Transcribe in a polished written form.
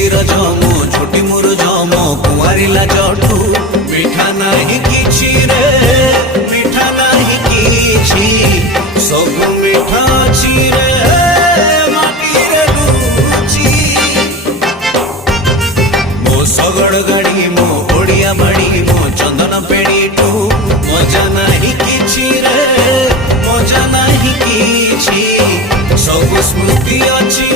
सिली रज मो छोटी मुरुज मो कुआरिला जठू मिठा नाही किछि रे मिठा नाही किछि सब मिठा अछि रे माटी रे लुचि मो सगड़ गाड़ी मो ओडिया बाड़ी मो चंदन पेड़ी टू मजा नाही किछि रे मजा नाही किछि सब स्मृति अछि